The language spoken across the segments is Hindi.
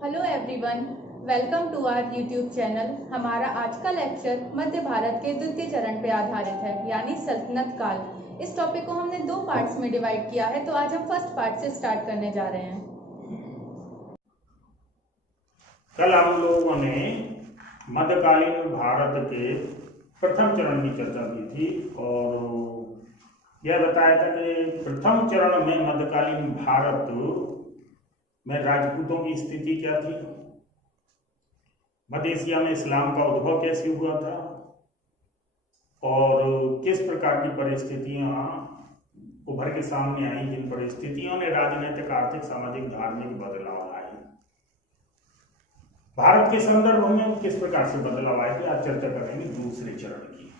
Hello everyone, welcome to our YouTube channel. हमारा आज का लेक्चर मध्य भारत के द्वितीय चरण पर आधारित है, यानी सल्तनत काल। इस टॉपिक को हमने दो पार्ट्स में डिवाइड किया है, तो आज हम फर्स्ट पार्ट से स्टार्ट करने जा रहे हैं। कल हम लोगों ने मध्यकालीन भारत के प्रथम चरण की चर्चा की थी और यह बताया था कि प्रथम चरण में मध्यकालीन भारत में राजपूतों की स्थिति क्या थी, मध्य एशिया में इस्लाम का उद्भव कैसे हुआ था और किस प्रकार की परिस्थितियां उभर के सामने आई, जिन परिस्थितियों ने राजनीतिक, आर्थिक, सामाजिक, धार्मिक बदलाव आए। भारत के संदर्भ में किस प्रकार से बदलाव आए थे, आज चर्चा करेंगे दूसरे चरण की,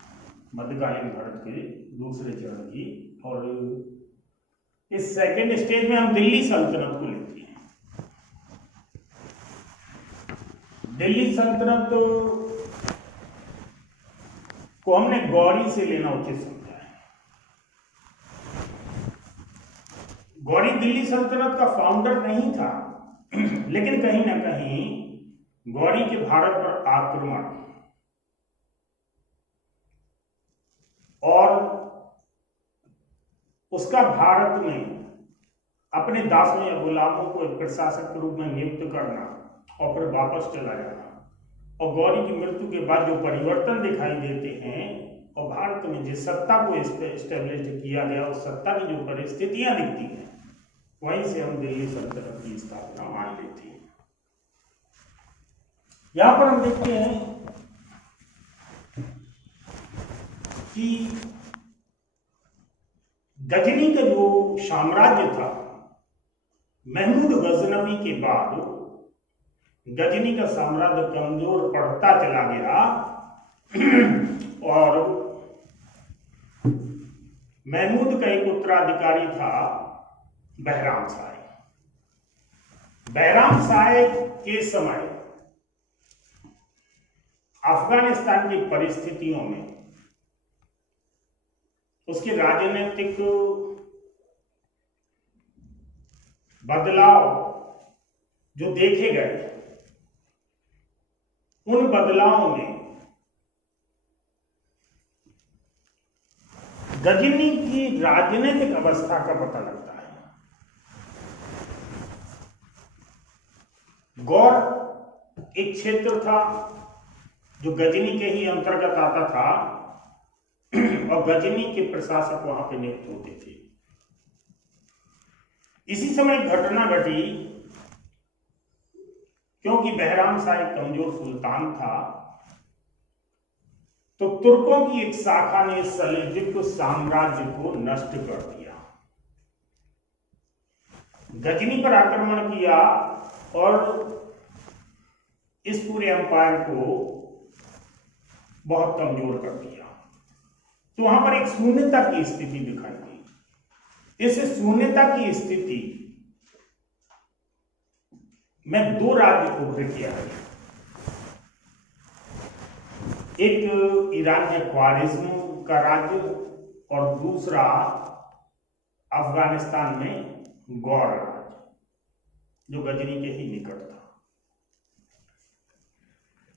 मध्यकालीन भारत के दूसरे चरण की। और इस सेकेंड स्टेज में हम दिल्ली सल्तनत को लेते हैं। दिल्ली सल्तनत को हमने गौरी से लेना उचित समझा है। गौरी दिल्ली सल्तनत का फाउंडर नहीं था, लेकिन कहीं ना कहीं गौरी के भारत पर आक्रमण और उसका भारत में अपने दासों या गुलामों को एक प्रशासक के रूप में नियुक्त करना और फिर वापस चला जाना, और गौरी की मृत्यु के बाद जो परिवर्तन दिखाई देते हैं और भारत में जिस सत्ता को एस्टेब्लिश किया गया, उस सत्ता की जो परिस्थितियां दिखती हैं, वहीं से हम दिल्ली सल्तनत की स्थापना मान लेते हैं। यहां पर हम देखते हैं कि गजनी का जो साम्राज्य था, महमूद गजनवी के बाद गजनी का साम्राज्य कमजोर पड़ता चला गया और महमूद का एक उत्तराधिकारी था बहराम शाह। बहराम शाह के समय अफगानिस्तान की परिस्थितियों में उसके राजनीतिक बदलाव जो देखे गए, उन बदलावों में गजनी की राजनीतिक अवस्था का पता लगता है। गौर एक क्षेत्र था जो गजनी के ही अंतर्गत आता था और गजनी के प्रशासक वहां पे नियुक्त होते थे। इसी समय घटना घटी, क्योंकि बहराम शाह एक कमजोर सुल्तान था, तो तुर्कों की एक शाखा ने सलेजिक साम्राज्य को नष्ट कर दिया, गजनी पर आक्रमण किया और इस पूरे एम्पायर को बहुत कमजोर कर दिया। तो वहां पर एक शून्यता की स्थिति दिखाई दी। इस शून्यता की स्थिति में दो राज्य उभर के आए। एक ईरान में ख्वारिज्म का राज्य और दूसरा अफगानिस्तान में गौर राज्य, जो गजनी के ही निकट था।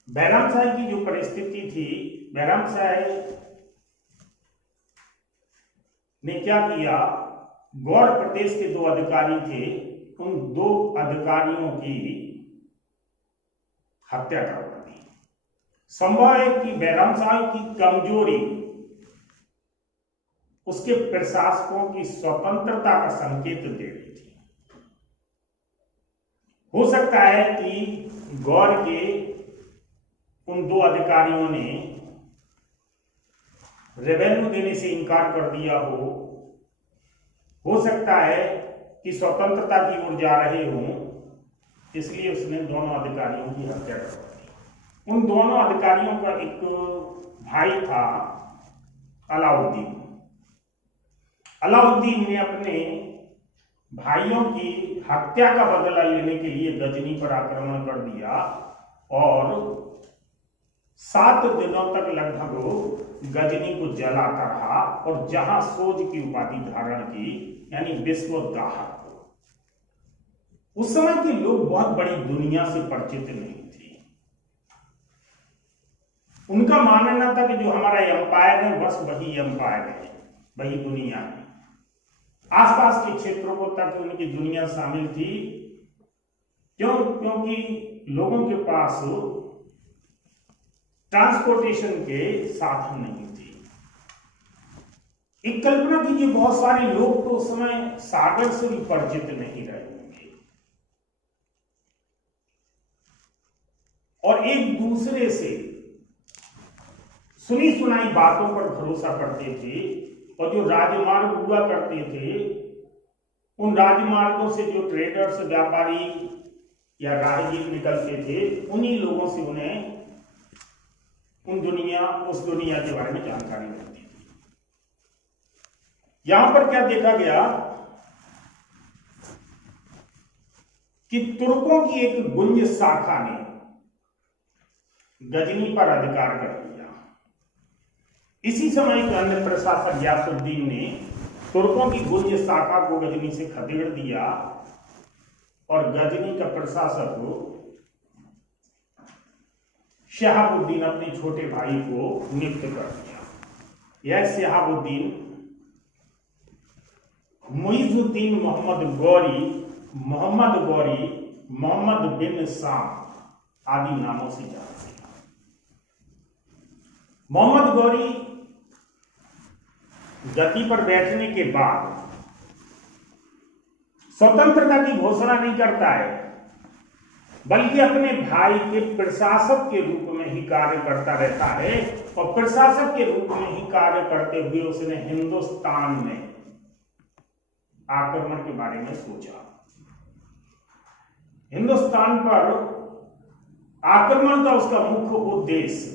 बहराम शाह की जो परिस्थिति थी, बहराम शाह ने क्या किया, गौर प्रदेश के दो अधिकारी थे, उन दो अधिकारियों की हत्या करवा दी। संभव है कि बहराम शाह की कमजोरी उसके प्रशासकों की स्वतंत्रता का संकेत दे रही थी। हो सकता है कि गौर के उन दो अधिकारियों ने रेवेन्यू देने से इनकार कर दिया हो सकता है कि स्वतंत्रता की ओर जा रहे हों, इसलिए उसने दोनों अधिकारियों की हत्या कर दी। उन दोनों अधिकारियों का एक भाई था अलाउद्दीन। अलाउद्दीन ने अपने भाइयों की हत्या का बदला लेने के लिए गजनी पर आक्रमण कर दिया और 7 दिनों तक लगभग गजनी को जलाता रहा और जहां सोज की उपाधि धारण की, यानी विश्वदाहक। उस समय के लोग बहुत बड़ी दुनिया से परिचित नहीं थे। उनका मानना था कि जो हमारा एम्पायर है बस वही एम्पायर है, वही दुनिया है। आसपास के क्षेत्रों को तक उनकी दुनिया शामिल थी। क्योंकि लोगों के पास ट्रांसपोर्टेशन के साधन नहीं थे। एक कल्पना कीजिए, बहुत सारे लोग तो उस समय सागर से भी परिचित नहीं रहे होंगे और एक दूसरे से सुनी सुनाई बातों पर भरोसा करते थे। और जो राजमार्ग हुआ करते थे, उन राजमार्गों से जो ट्रेडर्स, व्यापारी या राहगीर निकलते थे, उन्हीं लोगों से उन्हें उस दुनिया के बारे में जानकारी मिलती थी। यहां पर क्या देखा गया कि तुर्कों की एक गुंज शाखा ने गजनी पर अधिकार कर लिया। इसी समय एक अन्य प्रशासक गयासुद्दीन ने तुर्कों की गुंज शाखा को गजनी से खदेड़ दिया और गजनी का प्रशासक शहाबुद्दीन अपने छोटे भाई को नियुक्त कर दिया। यह शहाबुद्दीन मुइजुद्दीन मोहम्मद गौरी, मोहम्मद बिन शाम आदि नामों से जाना गया। मोहम्मद गौरी गद्दी पर बैठने के बाद स्वतंत्रता की घोषणा नहीं करता है, बल्कि अपने भाई के प्रशासक के रूप में ही कार्य करता रहता है। और प्रशासक के रूप में ही कार्य करते हुए उसने हिंदुस्तान में आक्रमण के बारे में सोचा। हिंदुस्तान पर आक्रमण का उसका मुख्य उद्देश्य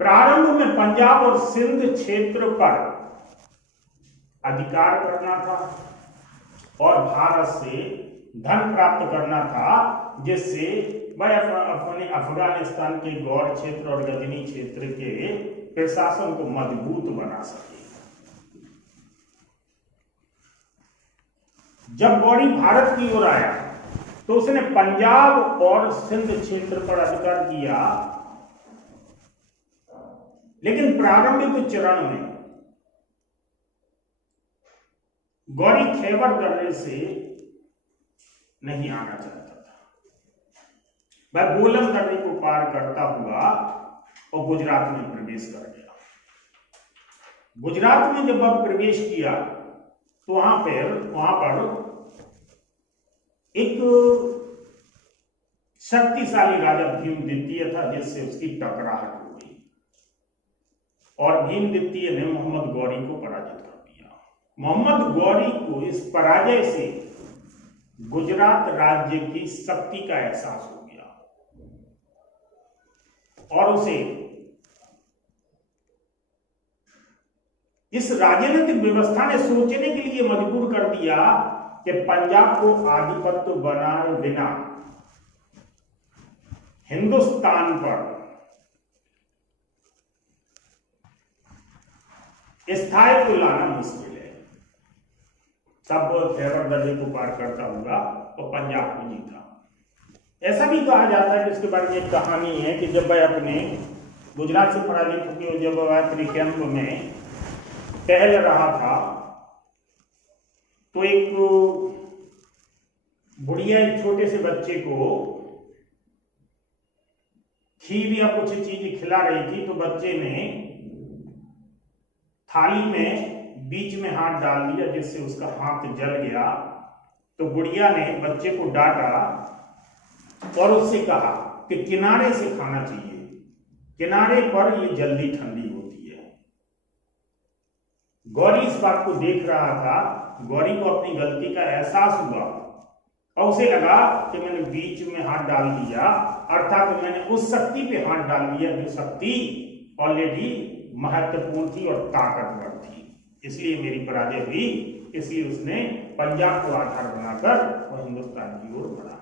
प्रारंभ में पंजाब और सिंध क्षेत्र पर अधिकार करना था और भारत से धन प्राप्त करना था, जिससे वह अपने अफगानिस्तान के गौर क्षेत्र और गजनी क्षेत्र के प्रशासन को मजबूत बना सके। जब गौरी भारत की ओर आया तो उसने पंजाब और सिंध क्षेत्र पर अधिकार किया, लेकिन प्रारंभिक चरण में गौरी खैबर दर्रे से नहीं आना चाहता था। वह बोलन दर्रे को पार करता हुआ और गुजरात में प्रवेश कर गया। गुजरात में जब वह प्रवेश किया तो वहां पर एक शक्तिशाली राजा भीम द्वितीय था, जिससे उसकी टकराहट हो गई और भीम द्वितीय ने मोहम्मद गौरी को पराजित कर दिया। मोहम्मद गौरी को इस पराजय से गुजरात राज्य की शक्ति का एहसास हो गया और उसे इस राजनीतिक व्यवस्था ने सोचने के लिए मजबूर कर दिया कि पंजाब को आधिपत्य बनाए बिना हिंदुस्तान पर स्थायित्व लाना मुश्किल है। तब खैबर दर्रे को पार करता हुआ तो पंजाब को जीता। ऐसा भी कहा जाता है, जिसके बारे में एक कहानी है कि जब वह अपने गुजरात से पराजित होकर जब वह त्रिकैंप में टहल रहा था तो एक बुढ़िया एक छोटे से बच्चे को खीर या कुछ चीज खिला रही थी, तो बच्चे ने थाली में बीच में हाथ डाल दिया, जिससे उसका हाथ जल गया। तो बुढ़िया ने बच्चे को डांटा और उससे कहा कि किनारे से खाना चाहिए, किनारे पर ये जल्दी ठंडी होती है। गौरी इस बात को देख रहा था। गौरी को अपनी गलती का एहसास हुआ और उसे लगा कि मैंने बीच में हाथ डाल दिया, अर्थात मैंने उस शक्ति पे हाथ डाल दिया जो शक्ति ऑलरेडी महत्वपूर्ण थी और ताकतवर थी, इसलिए मेरी पराजय हुई। इसलिए उसने पंजाब को आधार बनाकर वह हिंदुस्तान की ओर बढ़ा।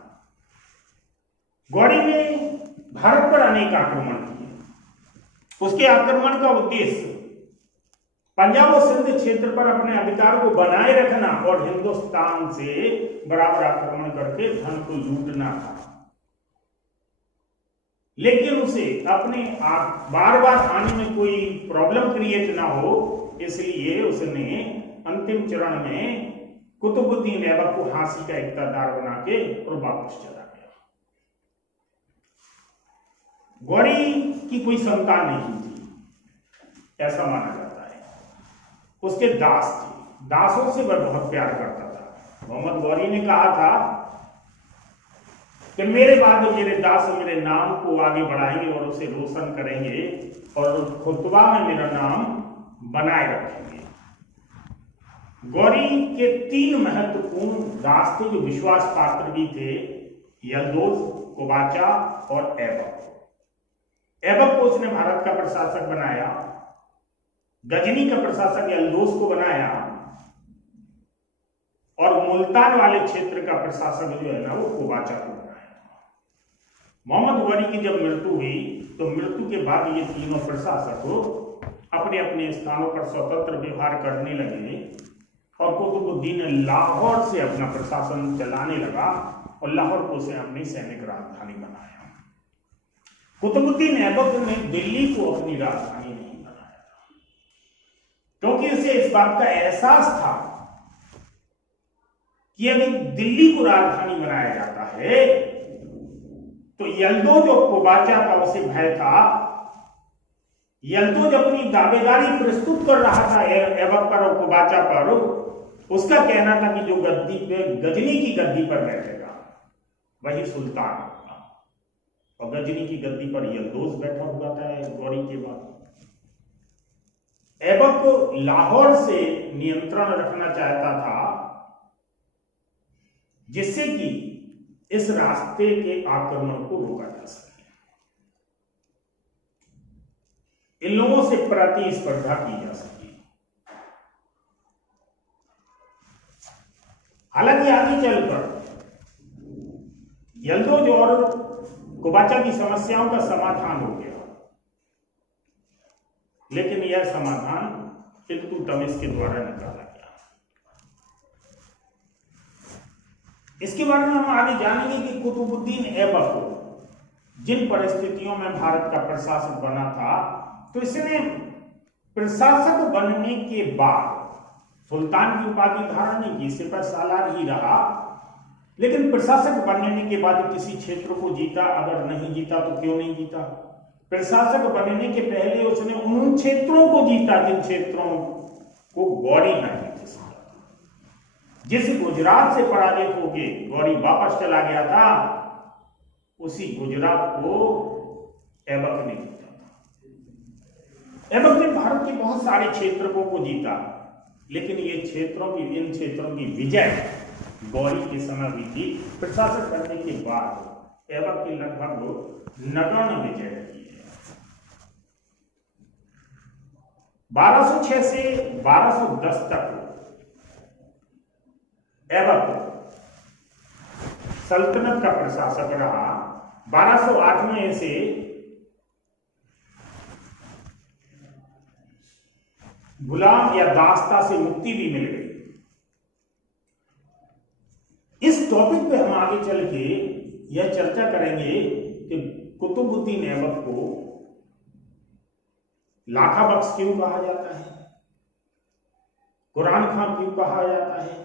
गौरी ने भारत पर अनेक आक्रमण किए। उसके आक्रमण का उद्देश्य पंजाब और सिंध क्षेत्र पर अपने अधिकार को बनाए रखना और हिंदुस्तान से बराबर आक्रमण करके धन को लूटना था। लेकिन उसे अपने बार बार आने में कोई प्रॉब्लम क्रिएट ना हो, इसलिए उसने अंतिम चरण में कुतुबुद्दीन ऐबक को फांसी का इक्तदार बना के और वापस चला गया। गौरी की कोई संतान नहीं थी, ऐसा माना जाता है। उसके दास थे, दासों से वह बहुत प्यार करता था। मोहम्मद गौरी ने कहा था कि मेरे बाद मेरे दास मेरे नाम को आगे बढ़ाएंगे और उसे रोशन करेंगे और खुतबा में मेरा नाम बनाए रखेंगे। गौरी के 3 महत्वपूर्ण दास थे जो विश्वास पात्र भी थे, यल्दोज, कुबाचा और ऐबक। ऐबक को उसने भारत का प्रशासक बनाया, गजनी का प्रशासक यल्दोज को बनाया और मुल्तान वाले क्षेत्र का प्रशासक जो है ना वो कुबाचा को बनाया। मोहम्मद गौरी की जब मृत्यु हुई तो मृत्यु के बाद ये तीनों प्रशासक अपने अपने स्थानों पर स्वतंत्र व्यवहार करने लगे और कुतुबुद्दीन लाहौर से अपना प्रशासन चलाने लगा और लाहौर को उसे अपनी सैनिक राजधानी बनाया। कुतुबुद्दीन ऐबक ने दिल्ली को अपनी राजधानी नहीं बनाया क्योंकि उसे इस बात का एहसास था कि यदि दिल्ली को राजधानी बनाया जाता है तो यल्दोज और कुबाचा का उसे भय था। यल्दोज अपनी दावेदारी प्रस्तुत कर रहा था ऐबक पर और कुबाचा पर। उसका कहना था कि जो गद्दी पे गजनी की गद्दी पर बैठेगा वही सुल्तान होगा, और गजनी की गद्दी पर यल्दोज बैठा हुआ था गौरी के बाद। ऐबक लाहौर से नियंत्रण रखना चाहता था जिससे कि इस रास्ते के आक्रमण को रोका जा सके। इन लोगों से प्रतिस्पर्धा की जा सके। हालांकि आगे चलकर यल्दोज और कुबाचा की समस्याओं का समाधान हो गया, लेकिन यह समाधान इल्तुतमिश के द्वारा निकाला गया। इसके बारे में हम आगे जानेंगे कि कुतुबुद्दीन ऐबक जिन परिस्थितियों में भारत का प्रशासक बना था, तो इसने प्रशासक बनने के बाद सुल्तान की उपाधि धारण नहीं की, सिपह सालार ही रहा। लेकिन प्रशासक बनने के बाद किसी क्षेत्र को जीता, अगर नहीं जीता तो क्यों नहीं जीता? प्रशासक बनने के पहले उसने उन क्षेत्रों को जीता जिन क्षेत्रों को गौरी न जीत सका। जिस गुजरात से पराजित होके गौरी वापस चला गया था, उसी गुजरात को ऐबक ने जीता था। ऐबक ने भारत के बहुत सारे क्षेत्रों को जीता, लेकिन इन क्षेत्रों की विजय गौरी के समय हुई थी। प्रशासक करने के बाद ऐबक की लगभग नगण्य विजय रही है। 1206 से 1210 तक ऐबक सल्तनत का प्रशासक रहा। 1208 में से गुलाम या दास्ता से मुक्ति भी मिल गई। इस टॉपिक पे हम आगे चल के यह चर्चा करेंगे कि कुतुबुद्दीन ऐबक को लाखा बख्श क्यों कहा जाता है, कुरान खां क्यों कहा जाता है।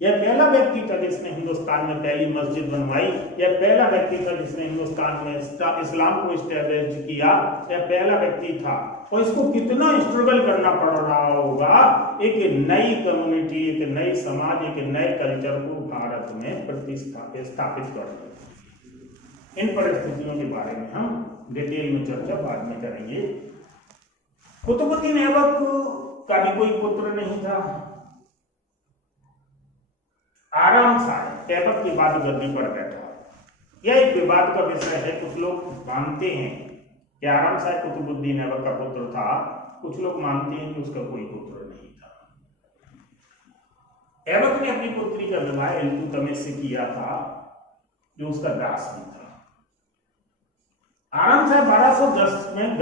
यह पहला व्यक्ति था जिसने हिंदुस्तान में पहली मस्जिद बनवाई। यह पहला व्यक्ति था जिसने हिंदुस्तान में इस्लाम को एस्टैब्लिश किया। यह पहला व्यक्ति था, और इसको कितना स्ट्रगल करना पड़ रहा होगा एक नई कम्युनिटी, एक नई समाज, एक नए कल्चर को भारत में स्थापित करना। इन परिस्थितियों के बारे में हम डिटेल में चर्चा बाद में करेंगे। कुतुबुद्दीन ऐबक का भी कोई पुत्र नहीं था। आराम शाह ऐबक के बाद गद्दी पर बैठा। यह एक विवाद का विषय है। कुछ लोग मानते हैं कि आराम शाह कुतुबुद्दीन ऐबक का पुत्र था, कुछ लोग मानते हैं कि उसका कोई पुत्र नहीं था। ऐबक ने अपनी पुत्री का विवाह इल्तुतमिश से किया था, जो उसका दास भी था। आराम साहब 1210 में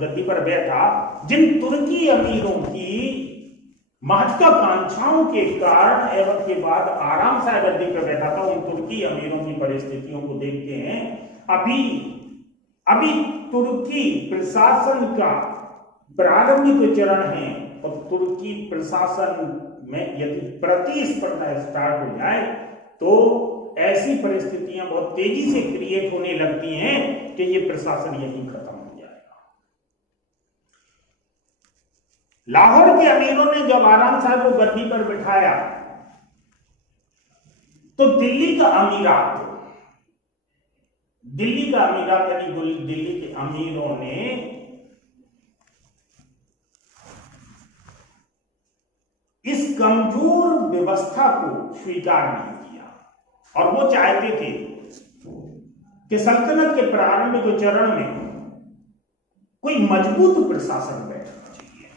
गद्दी पर बैठा, जिन तुर्की अमीरों की महत्वाकांक्षाओं के कारण एवं के बाद आराम साहब गद्दी पर बैठा था, उन तुर्की अमीरों की परिस्थितियों को देखते हैं। अभी तुर्की प्रशासन का प्रारंभिक चरण है, और तुर्की प्रशासन में यदि प्रतिस्पर्धा स्टार्ट हो जाए तो ऐसी परिस्थितियां बहुत तेजी से क्रिएट होने लगती हैं कि ये प्रशासन यहीं खत्म हो जाएगा। लाहौर के अमीरों ने जब आराम साहब को गद्दी पर बिठाया तो दिल्ली का अमीरात यानी दिल्ली के अमीरों ने इस कमजोर व्यवस्था को स्वीकार नहीं किया, और वो चाहते थे कि सल्तनत के प्रारंभिक चरण में कोई मजबूत प्रशासन बैठना चाहिए,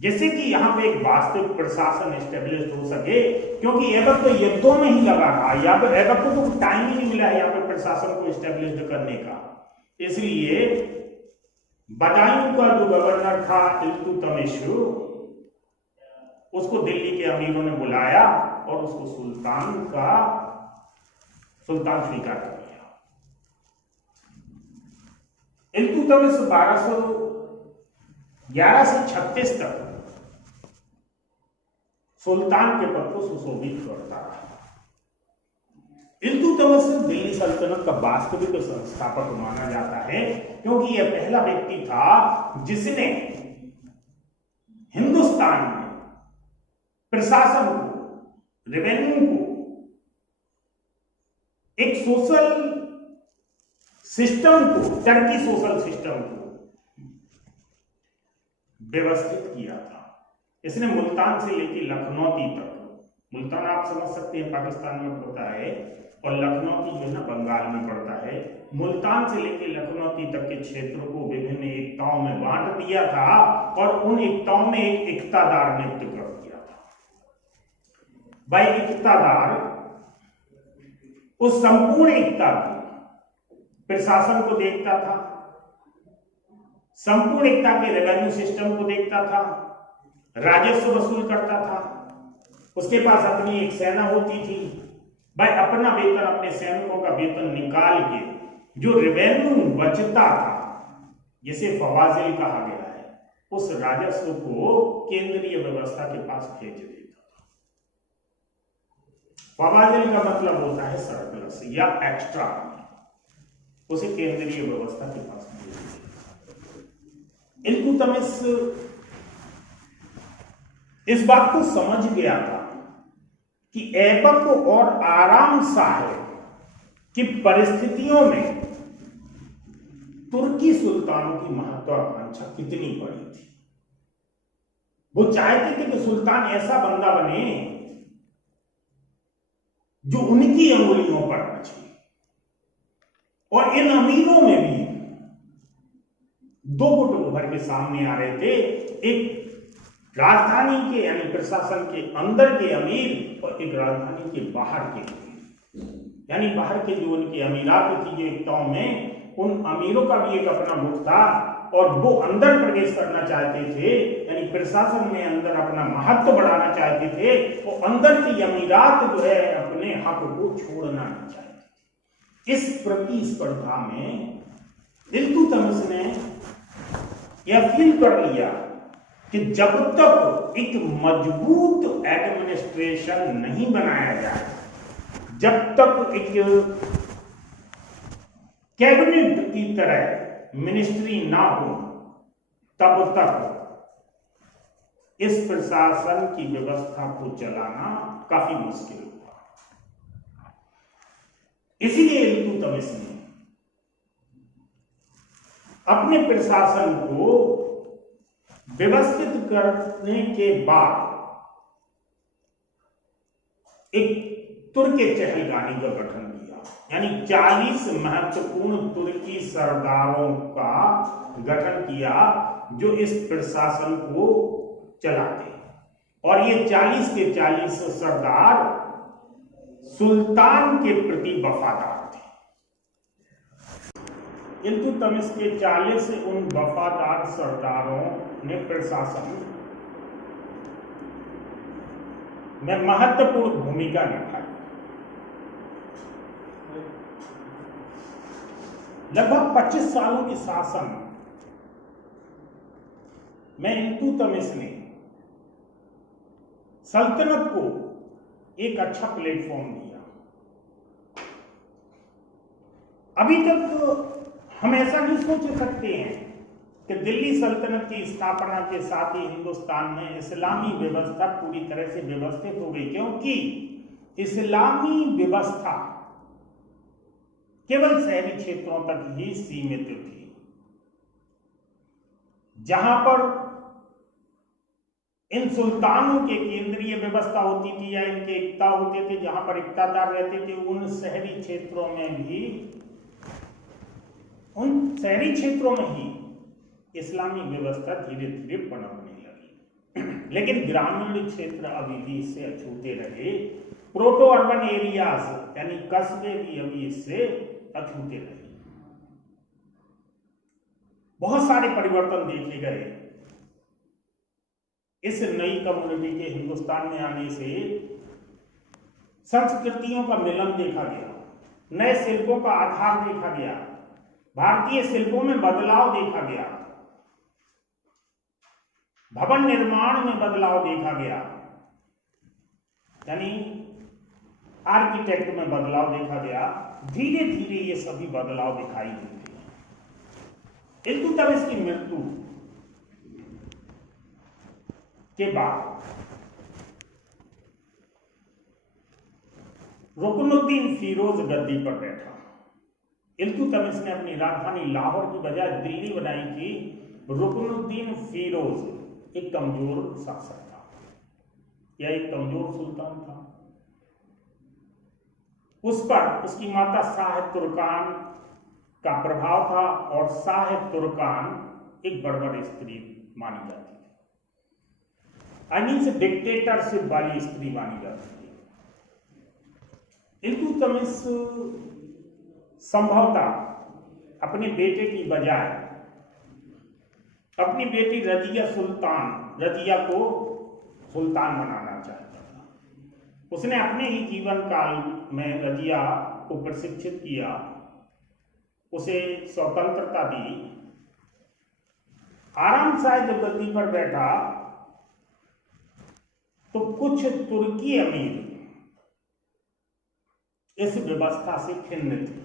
जिससे कि यहां पे एक वास्तविक प्रशासन एस्टेब्लिश हो सके, क्योंकि ऐबक तो युद्धों में ही लगा था, या फिर ऐबक को तो टाइम ही नहीं मिला है यहाँ पे प्रशासन को एस्टेब्लिश करने का। इसलिए बदायूं का जो गवर्नर था इल्तुतमिश, उसको दिल्ली के अमीरों ने बुलाया और उसको सुल्तान स्वीकार कर लिया। इल्तुतमिश 1211 से 36 तक सुल्तान के पद को सुशोभित करता रहा। इल्तुतमिश दिल्ली सल्तनत का वास्तविक संस्थापक माना जाता है, क्योंकि यह पहला व्यक्ति था जिसने हिंदुस्तान में प्रशासन को, रेवेन्यू को, एक सोशल सिस्टम को, टर्की सोशल सिस्टम को व्यवस्थित किया था। इसने मुल्तान से लेकर लखनऊ तक, मुल्तान आप समझ सकते हैं पाकिस्तान में पड़ता है, और लखनऊ जो है ना बंगाल में पड़ता है। मुल्तान से लेकर लखनऊ तक के क्षेत्र को विभिन्न एकताओं में बांट दिया था, और उन एकताओं में एक एकतादार नियुक्त कर दिया था। भाई एकतादार उस संपूर्ण एकता की प्रशासन को देखता था, संपूर्ण एकता के रेवेन्यू सिस्टम को देखता था, राजस्व वसूल करता था, उसके पास अपनी एक सेना होती थी। भाई अपना वेतन, अपने सैनिकों का वेतन निकाल के जो रेवेन्यू बचता था, जिसे फवाजिल कहा गया है, उस राजस्व को केंद्रीय व्यवस्था के पास भेज देता था। फवाजिल का मतलब होता है सरप्लस या एक्स्ट्रा, उसे केंद्रीय व्यवस्था के पास भेज देता। इल्तुतमिश इस बात को समझ गया था कि ऐबक और आराम साहब की परिस्थितियों में तुर्की सुल्तानों की महत्वाकांक्षा कितनी बड़ी थी। वो चाहते थे कि सुल्तान ऐसा बंदा बने जो उनकी अंगुलियों पर बचे, और इन अमीरों में भी दो गुट उभर के सामने आ रहे थे, एक राजधानी के यानी प्रशासन के अंदर के अमीर और एक राजधानी के बाहर के अमीर, यानी बाहर के जो उनके अमीरात थी जो एकताओं में, उन अमीरों का भी एक अपना मुख था, और वो अंदर प्रवेश करना चाहते थे, यानी प्रशासन में अंदर अपना महत्व बढ़ाना चाहते थे। वो अंदर की अमीरात जो है अपने हक को छोड़ना नहीं चाहते। इस प्रतिस्पर्धा में इल्तुतमिश ने यह फील कर लिया कि जब तक एक मजबूत एडमिनिस्ट्रेशन नहीं बनाया जाए, जब तक एक कैबिनेट की तरह मिनिस्ट्री ना हो, तब तक इस प्रशासन की व्यवस्था को चलाना काफी मुश्किल होगा। इसीलिए इल्तुतमिश ने अपने प्रशासन को व्यवस्थित करने के बाद एक तुर्की चहलगानी का गठन किया, यानी 40 महत्वपूर्ण तुर्की सरदारों का गठन किया जो इस प्रशासन को चलाते, और ये 40 के 40 सरदार सुल्तान के प्रति वफादार थे। इल्तुतमिश के 40 उन वफादार सरदारों ने प्रशासन में महत्वपूर्ण भूमिका निभाई। लगभग 25 सालों के शासन में इल्तुतमिश ने सल्तनत को एक अच्छा प्लेटफॉर्म दिया। अभी तक हम ऐसा नहीं सोच सकते हैं कि दिल्ली सल्तनत की स्थापना के साथ ही हिंदुस्तान में इस्लामी व्यवस्था पूरी तरह से व्यवस्थित हो गई, क्योंकि इस्लामी व्यवस्था केवल शहरी क्षेत्रों तक ही सीमित थी, जहां पर इन सुल्तानों के केंद्रीय व्यवस्था होती थी या इनके इक्ता होते थे, जहां पर इक्तादार रहते थे, उन शहरी क्षेत्रों में ही इस्लामी व्यवस्था धीरे धीरे पनपने लगी। लेकिन ग्रामीण क्षेत्र अभी भी इससे अछूते रहे। प्रोटो अर्बन एरियाज यानी कस्बे भी अभी इससे अछूते रहे। बहुत सारे परिवर्तन देखे गए। इस नई कम्युनिटी के हिंदुस्तान में आने से संस्कृतियों का मिलन देखा गया, नए शिल्पों का आधार देखा गया, भारतीय शिल्पों में बदलाव देखा गया, भवन निर्माण में बदलाव देखा गया, यानी आर्किटेक्ट में बदलाव देखा गया। धीरे धीरे ये सभी बदलाव दिखाई देते हैं। इल्तुतमिश की मृत्यु के बाद रुकनुद्दीन फिरोज गद्दी पर बैठा। इल्तुतमिश ने अपनी राजधानी लाहौर की बजाय दिल्ली बनाई थी। रुकनुद्दीन फिरोज एक कमजोर शासक था या एक कमजोर सुल्तान था। उस पर उसकी माता शाह तुर्कान का प्रभाव था और शाह तुर्कान एक बर्बर स्त्री मानी जाती थी, अनिस डिक्टेटरशिप वाली स्त्री मानी जाती थी। इल्तुतमिश संभवतः अपने बेटे की बजाय अपनी बेटी रजिया को सुल्तान बनाना चाहता था। उसने अपने ही जीवन काल में रजिया को प्रशिक्षित किया, उसे स्वतंत्रता दी। आराम से जब गद्दी पर बैठा तो कुछ तुर्की अमीर इस व्यवस्था से खिन्न थे।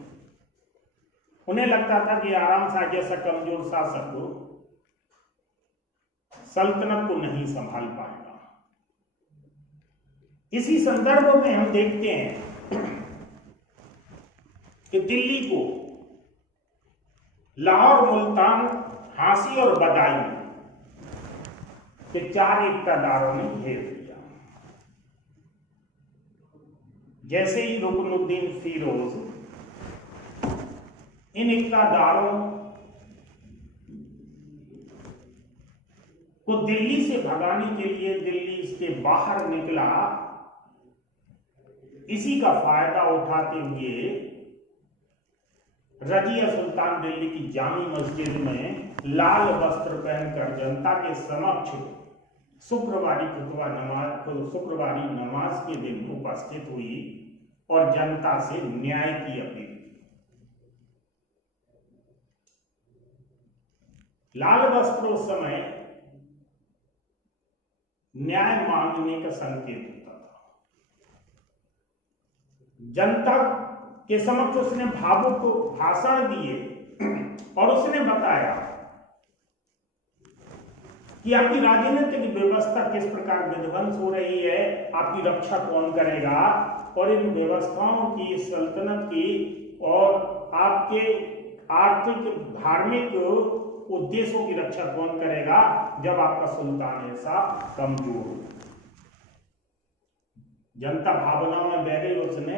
उन्हें लगता था कि आराम शाह जैसा कमजोर शासक सल्तनत को नहीं संभाल पाएगा। इसी संदर्भ में हम देखते हैं कि दिल्ली को लाहौर, मुल्तान, हांसी और बदायूं के 4 इक्तादारों ने घेर लिया। जैसे ही रुकनुद्दीन फिरोज इन इक्तादारों को दिल्ली से भगाने के लिए दिल्ली से बाहर निकला, इसी का फायदा उठाते हुए रजिया सुल्तान दिल्ली की जामी मस्जिद में लाल वस्त्र पहनकर जनता के समक्ष शुक्रवारी नमाज के दिन उपस्थित हुई और जनता से न्याय की अपील की। लाल वस्त्र उस समय न्याय मांगने का संकेत होता था। जनता के समक्ष उसने भावुक भाषण दिए और उसने बताया कि आपकी राजनीतिक व्यवस्था किस प्रकार विध्वंस हो रही है, आपकी रक्षा कौन करेगा, और इन व्यवस्थाओं की, सल्तनत की और आपके आर्थिक धार्मिक उद्देश्यों की रक्षा कौन करेगा जब आपका सुल्तान ऐसा कमजोर हो। जनता भावना में बह गई, उसने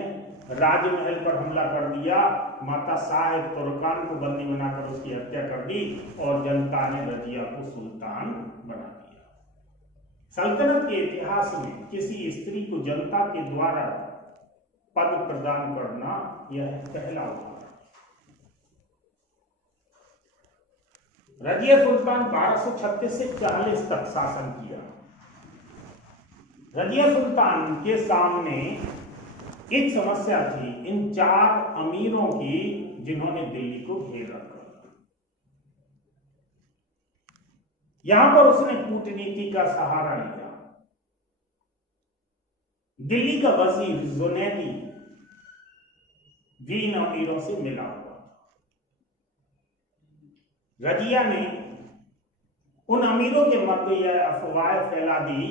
राजमहल पर हमला कर दिया, माता शाह तुर्कान को बंदी बनाकर उसकी हत्या कर दी और जनता ने रजिया को सुल्तान बना दिया। सल्तनत के इतिहास में किसी स्त्री को जनता के द्वारा पद प्रदान करना यह पहला उदाहरण। रजिया सुल्तान 1236 से 40 तक शासन किया। रजिया सुल्तान के सामने एक समस्या थी इन 4 अमीरों की जिन्होंने दिल्ली को घेर रखा। यहां पर उसने कूटनीति का सहारा लिया। दिल्ली का वजीर जुनैदी भी इन अमीरों से मिला हुआ। रजिया ने उन अमीरों के मध्य यह अफवाह फैला दी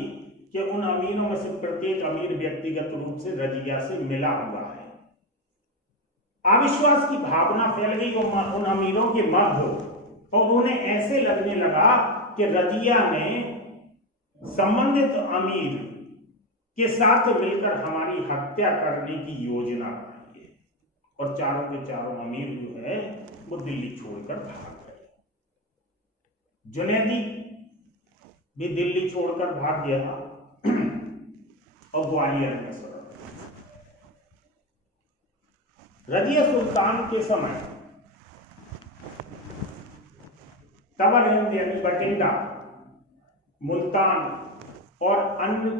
कि उन अमीरों में से प्रत्येक अमीर व्यक्तिगत रूप से रजिया से मिला हुआ है। अविश्वास की भावना फैल गई उन अमीरों के मध्य और उन्हें ऐसे लगने लगा कि रजिया ने संबंधित अमीर के साथ मिलकर हमारी हत्या करने की योजना बनाई है। और चारों के चारों अमीर जो है वो दिल्ली छोड़कर भाग गए। जुनैदी भी दिल्ली छोड़कर भाग गया और ग्वालियर में सड़ा। रजिया सुल्तान के समय तबर हिंद यानी बठिंडा, मुल्तान और अन्य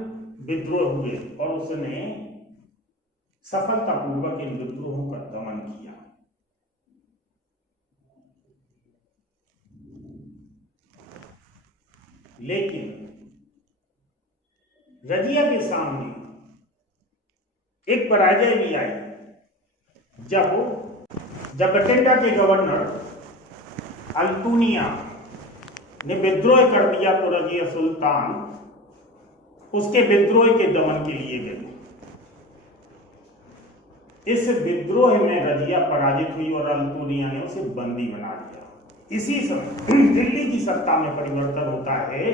विद्रोह हुए और उसने सफलतापूर्वक इन विद्रोहों का दमन किया। लेकिन रजिया के सामने एक पराजय भी आई जब बठिंडा के गवर्नर अल्तुनिया ने विद्रोह कर दिया तो रजिया सुल्तान उसके विद्रोह के दमन के लिए गए। इस विद्रोह में रजिया पराजित हुई और अल्तुनिया ने उसे बंदी बना लिया। इसी समय दिल्ली की सत्ता में परिवर्तन होता है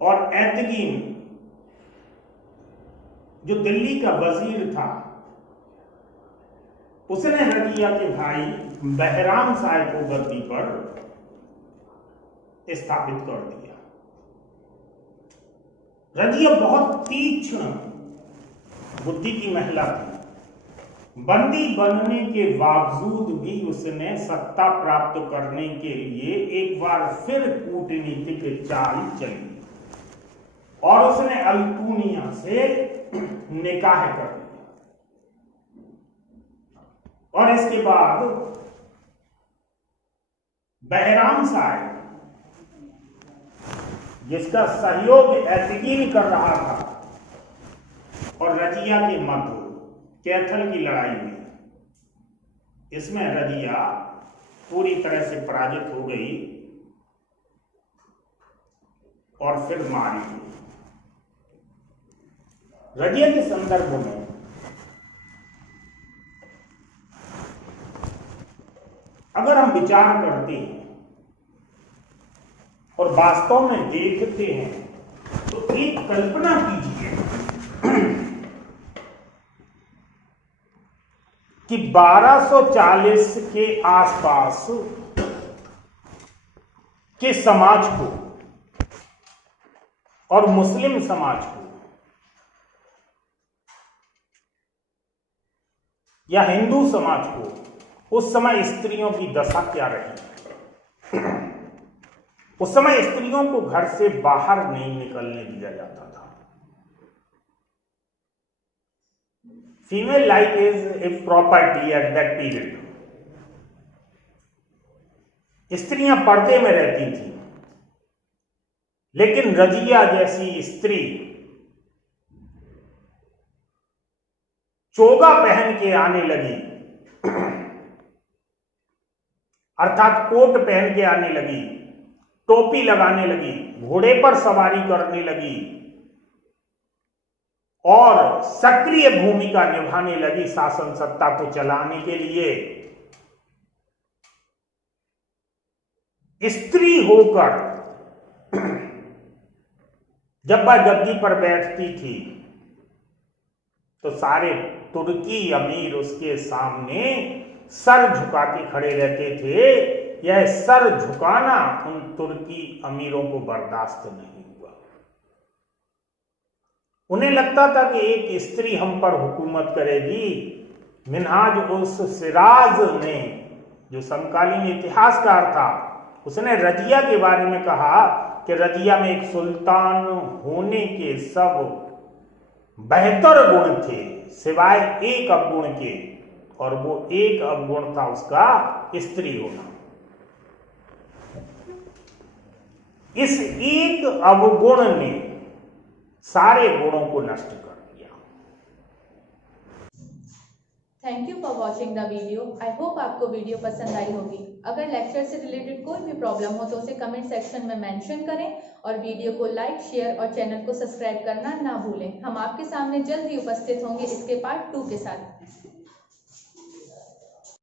और एतकीन जो दिल्ली का वजीर था उसने रजिया के भाई बहराम शाह को गद्दी पर स्थापित कर दिया। रजिया बहुत तीक्ष्ण बुद्धि की महिला थी। बंदी बनने के बावजूद भी उसने सत्ता प्राप्त करने के लिए एक बार फिर कूटनीतिक चाल चली और उसने अल्तुनिया से निकाह कर दिया। और इसके बाद बहराम शाह जिसका सहयोग एतकीन कर रहा था और रजिया के मध्य कैथल की लड़ाई हुई। इसमें रजिया पूरी तरह से पराजित हो गई और फिर मारी गई। रजिया के संदर्भ में अगर हम विचार करते हैं और वास्तव में देखते हैं तो एक कल्पना कीजिए कि 1240 के आसपास के समाज को और मुस्लिम समाज को या हिंदू समाज को उस समय स्त्रियों की दशा क्या रही। उस समय स्त्रियों को घर से बाहर नहीं निकलने दिया जाता था। Female life is a property at that period. स्त्रियां पर्दे में रहती थी, लेकिन रजिया जैसी स्त्री चोगा पहन के आने लगी, अर्थात कोट पहन के आने लगी, टोपी लगाने लगी, घोड़े पर सवारी करने लगी और सक्रिय भूमिका निभाने लगी शासन सत्ता को चलाने के लिए। स्त्री होकर जब वह गद्दी पर बैठती थी तो सारे तुर्की अमीर उसके सामने सर झुका के खड़े रहते थे। यह सर झुकाना उन तुर्की अमीरों को बर्दाश्त नहीं हुआ। उन्हें लगता था कि एक स्त्री हम पर हुकूमत करेगी। मिन्हाज उस सिराज ने जो समकालीन इतिहासकार था, उसने रजिया के बारे में कहा कि रजिया में एक सुल्तान होने के सब बेहतर गुण थे सिवाय एक अवगुण के, और वो एक अवगुण था उसका स्त्री होना। इस एक अवगुण ने सारे गुणों को नष्ट कर दिया। Thank you for watching the video. I hope आपको वीडियो पसंद आई होगी। अगर लेक्चर से रिलेटेड कोई भी प्रॉब्लम हो तो उसे कमेंट सेक्शन में मेंशन करें और वीडियो को लाइक, शेयर और चैनल को सब्सक्राइब करना ना भूलें। हम आपके सामने जल्द ही उपस्थित होंगे इसके पार्ट 2 के साथ।